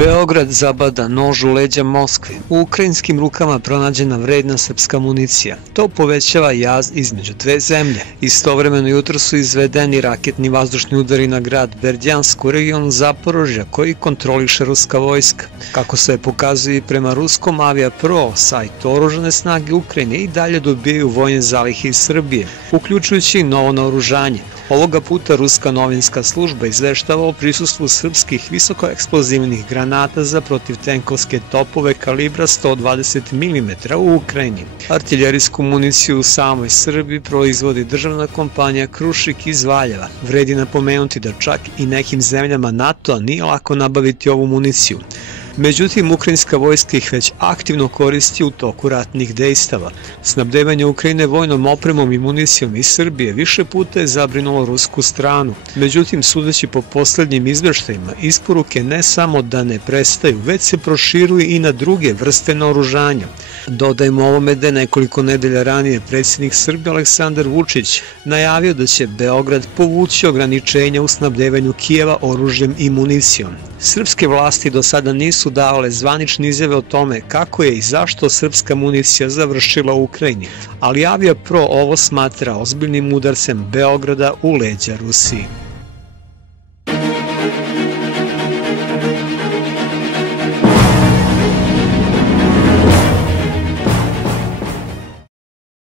Beograd zabada nož u leđa Moskvi. U ukrajinskim rukama pronađena vredna srpska municija. To povećava jaz između dve zemlje. Istovremeno jutro su izvedeni raketni vazdušni udari na grad Berdjansk u regionu Zaporožja koji kontroliše ruska vojska. Kako se pokazuje i prema ruskom Avia.pro sajtu, oružane snage Ukrajine i dalje dobijaju vojne zalihe iz Srbije, uključujući i novo naoružanje. Ovoga puta ruska novinska služba izveštava o prisustvu srpskih visokoeksplozivnih granata za protivtenkovske topove kalibra 120 mm u Ukrajini. Artiljerijsku municiju u samoj Srbiji proizvodi državna kompanija Krušik iz Valjeva. Vredi napomenuti da čak i nekim zemljama NATO-a nije lako nabaviti ovu municiju. Međutim, ukrajinska vojska ih već aktivno koristi u toku ratnih dejstava. Snabdevanje Ukrajine vojnom opremom i municijom iz Srbije više puta je zabrinulo rusku stranu. Međutim, sudeći po poslednjim izveštajima, isporuke ne samo da ne prestaju, već se proširuju i na druge vrste naoružanja. Dodajmo ovome da je nekoliko nedelja ranije predsjednik Srbije Aleksandar Vučić najavio da će Beograd povući ograničenja u snabdevanju Kijeva oružjem i municijom. Srpske vlasti do sada nisu davale zvanične izjave o tome kako je i zašto srpska municija završila u Ukrajini, ali Avia.pro ovo smatra ozbiljnim udarcem Beograda u leđa Rusiji.